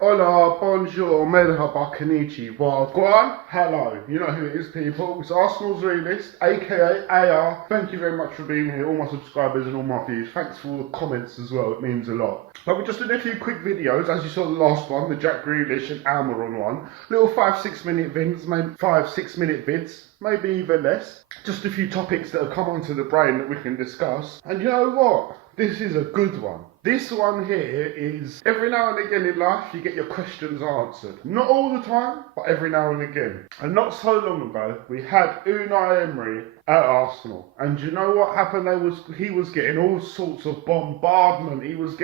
Hola, bonjour, merhaba, konnichiwa, guan, hello. You know who it is, people. It's Arsenal's Realist, aka AR. Thank you very much for being here, all my subscribers and all my views. Thanks for all the comments as well, it means a lot. But we're just doing a few quick videos, as you saw the last one, the GREALISH and ALMIRON one. Little 5-6 minute things, maybe 5-6 minute vids. Maybe even less. Just a few topics that have come onto the brain that we can discuss. And you know what? This is a good one. This one here is, every now and again in life, you get your questions answered. Not all the time, but every now and again. And not so long ago, we had Unai Emery at Arsenal. And you know what happened? He was getting all sorts of bombardment. He was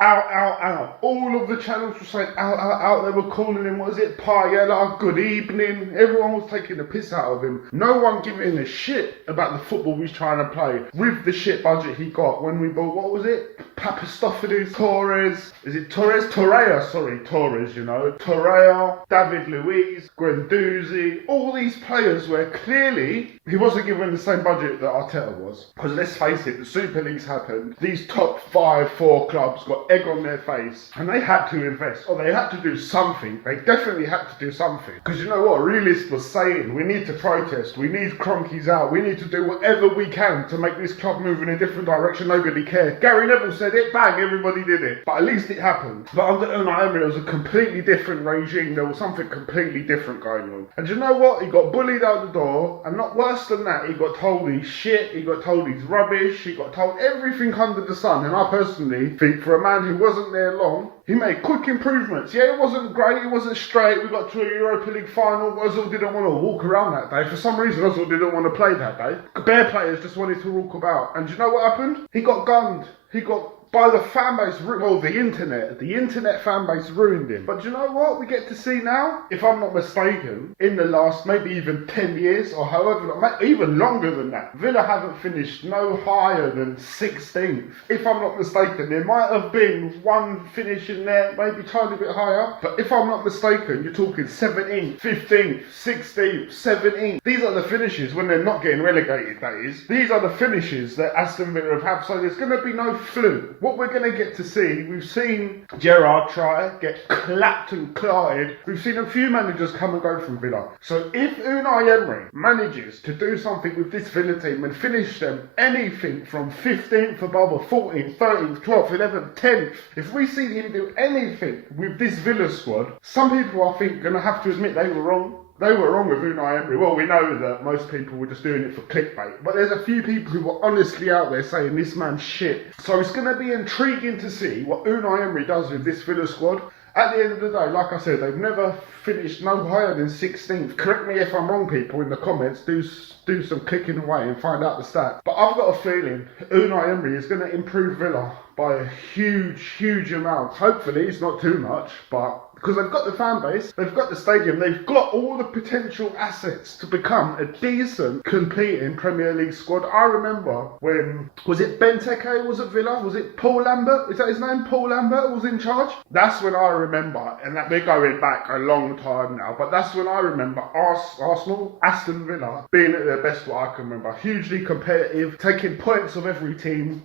out. All of the channels were saying out. They were calling him, what is it, Paella, good evening. Everyone was taking the piss out of him. No one giving a shit about the football he's trying to play with the shit budget he got when we bought, what was it? Papastopoulos, Torres, is it Torres? Torres, you know. Torreira, David Luiz, Guendouzi, all these players where clearly he wasn't given the same budget that Arteta was. Because let's face it, the Super Leagues happened, these top 4 clubs got egg on their face, and they had to invest, or they had to do something. They definitely had to do something. Because you know what, Realist was saying, we need to protest, we need Cronkies out, we need to do whatever we can to make this club move in a different direction. Nobody cared. Gary Neville said it, bang, everybody did it. But at least it happened. But under Unai Emery, it was a completely different regime. There was something completely different going on. And you know what? He got bullied out the door, and not worse than that, he got told he's shit, he got told he's rubbish, he got told everything under the sun. And I personally think for a man who wasn't there long, he made quick improvements. Yeah, it wasn't great, it wasn't straight. We got to a Europa League final. Ozil didn't want to walk around that day. For some reason, Ozil didn't want to play that day. Bare players just wanted to walk about. And do you know what happened? He got gunned. He got, by the fan base, well, the internet fan base ruined him. But do you know what we get to see now? If I'm not mistaken, in the last maybe even 10 years or however, even longer than that, Villa haven't finished no higher than 16th. If I'm not mistaken, there might have been one finish in there, maybe a tiny bit higher. But if I'm not mistaken, you're talking 17th, 15th, 16th, 17th. These are the finishes when they're not getting relegated, that is. These are the finishes that Aston Villa have had. So there's going to be no fluke. What we're going to get to see, we've seen Gerrard try, get clapped and clarted. We've seen a few managers come and go from Villa. So if Unai Emery manages to do something with this Villa team and finish them anything from 15th above or 14th, 13th, 12th, 11th, 10th, if we see him do anything with this Villa squad, some people I think are going to have to admit they were wrong. They were wrong with Unai Emery. Well, we know that most people were just doing it for clickbait. But there's a few people who were honestly out there saying this man's shit. So it's going to be intriguing to see what Unai Emery does with this Villa squad. At the end of the day, like I said, they've never finished no higher than 16th. Correct me if I'm wrong, people, in the comments. Do some clicking away and find out the stats. But I've got a feeling Unai Emery is going to improve Villa by a huge amount. Hopefully, it's not too much, but because they've got the fan base, they've got the stadium, they've got all the potential assets to become a decent, competing Premier League squad. I remember when, was it Benteke was at Villa? Was it Paul Lambert? Is that his name? Paul Lambert was in charge? That's when I remember, and that we're going back a long time now, but that's when I remember Arsenal, Aston Villa, being at their best, what I can remember. Hugely competitive, taking points of every team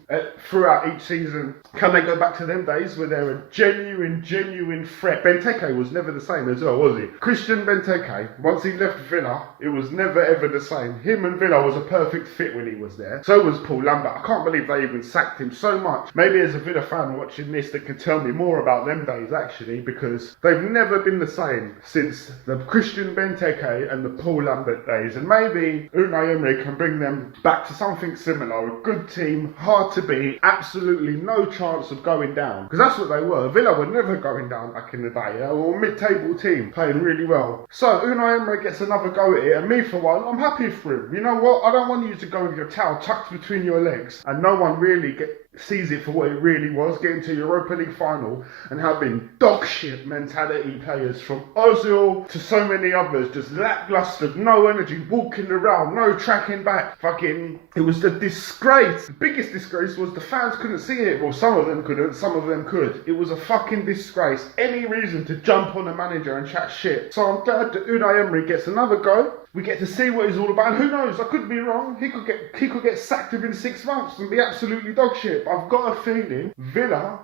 throughout each season. Can they go back to them days where they're a genuine threat? Benteke was never the same as well, was he? Christian Benteke, once he left Villa, it was never ever the same. Him and Villa was a perfect fit when he was there. So was Paul Lambert. I can't believe they even sacked him so much. Maybe there's a Villa fan watching this that can tell me more about them days actually, because they've never been the same since the Christian Benteke and the Paul Lambert days. And maybe Unai Emery can bring them back to something similar. A good team, hard to beat, absolutely no chance of going down. Because that's what they were. Villa were never going down back in the day. Or mid-table team playing really well. So Unai Emery gets another go at it, and me for one, I'm happy for him. You know what? I don't want you to go with your towel tucked between your legs and no one really sees it for what it really was, getting to Europa League final and having dog shit mentality players from Ozil to so many others, just lackluster, no energy, walking around, no tracking back. Fucking, it was the disgrace. The biggest disgrace was the fans couldn't see it. Well, some of them couldn't, some of them could. It was a fucking disgrace. Any reason to jump on a manager and chat shit. So I'm glad that Unai Emery gets another go We get to see what he's all about, and who knows, I could be wrong. He could get sacked within 6 months and be absolutely dog shit. But I've got a feeling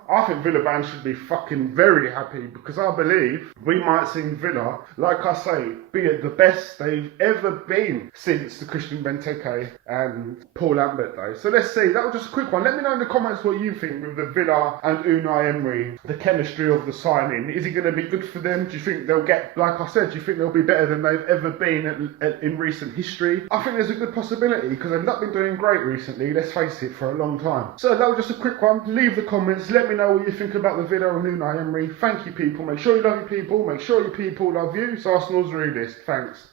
I think Villa fans should be fucking very happy, because I believe we might see Villa, like I say, be at the best they've ever been since the Christian Benteke and Paul Lambert days. So let's see. That was just a quick one. Let me know in the comments what you think with the Villa and Unai Emery, the chemistry of the signing. Is it going to be good for them? Do you think they'll get, like I said, do you think they'll be better than they've ever been in recent history? I think there's a good possibility, because they've not been doing great recently, let's face it, for a long time. So that was just a quick one. Leave the comments, let me know what you think about the Villa and Unai Emery. Thank you, people. Make sure you love your people, make sure your people love you. So Arsenal's realist. Thanks.